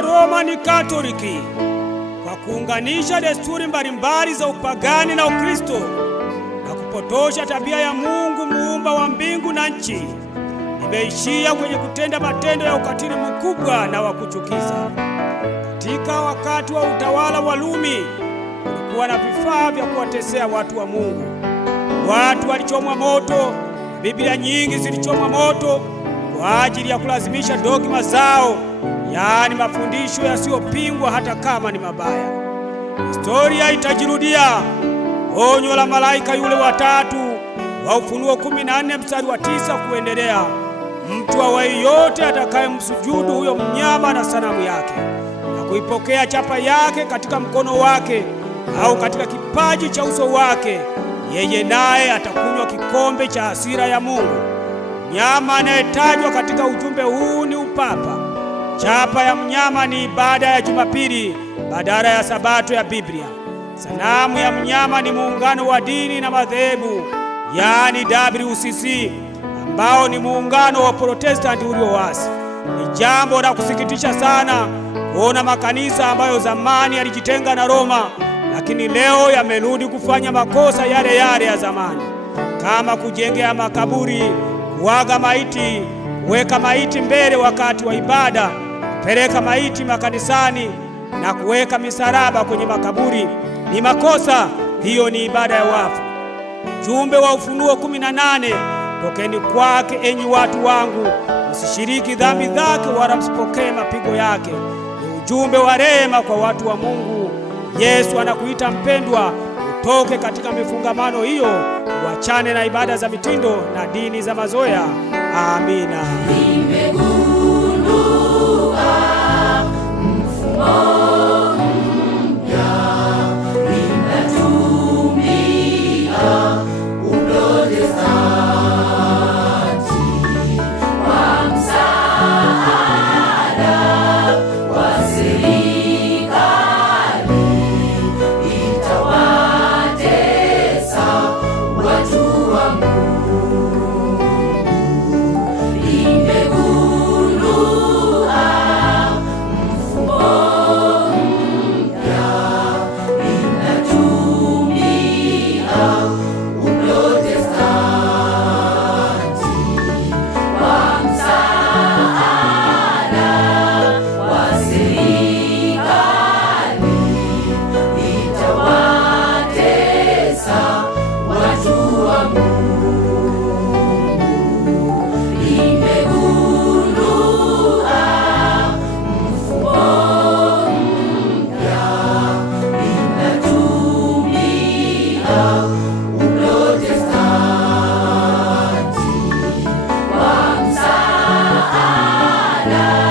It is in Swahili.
Romani Katoliki kwa kuunganisha desturi mbalimbali za upagani na Ukristo na kupotosha tabia ya Mungu muumba wa mbingu na nchi, imeishia kwenye kutenda matendo ya ukatili mkubwa na wa kuchukiza. Katika wakati wa utawala wa Rumi, kulikuwa na vifaa vya kuwatesea watu wa Mungu. Watu walichomwa moto, Biblia nyingi zilichomwa moto kwa ajili ya kulazimisha dogma zao, yaani mafundisho yasiyopingwa hata kama ni mabaya. Historia itajirudia. Onyo la malaika yule watatu wa Ufunuo 14 mstari wa 9 kuendelea: mtu awaye yote atakayemsujudu huyo mnyama na sanamu yake na kuipokea chapa yake katika mkono wake au katika kipaji cha uso wake, yeye naye atakunywa kikombe cha hasira ya Mungu. Mnyama anayetajwa katika ujumbe huu ni upapa. Chapa ya mnyama ni ibada ya Jumapili badala ya Sabato ya Biblia. Sanamu ya mnyama ni muungano wa dini na madhehebu, yaani WCC, ambao ni muungano wa Protestanti ulioasi. Ni jambo la kusikitisha sana kuona makanisa ambayo zamani yalijitenga na Roma, lakini leo yamerudi kufanya makosa yale yale ya zamani, kama kujengea makaburi, kuaga maiti, kuweka maiti mbele wakati wa ibada, kupeleka maiti makanisani na kuweka misalaba kwenye makaburi ni makosa. Hiyo ni ibada ya wafu. Ujumbe wa Ufunuo 18: tokeni kwake, enyi watu wangu, msishiriki dhambi zake wala msipokee mapigo yake. Ni ujumbe wa rehema kwa watu wa Mungu. Yesu anakuita mpendwa, utoke katika mifungamano hiyo, uachane na ibada za mitindo na dini za mazoea. Amina. Msaada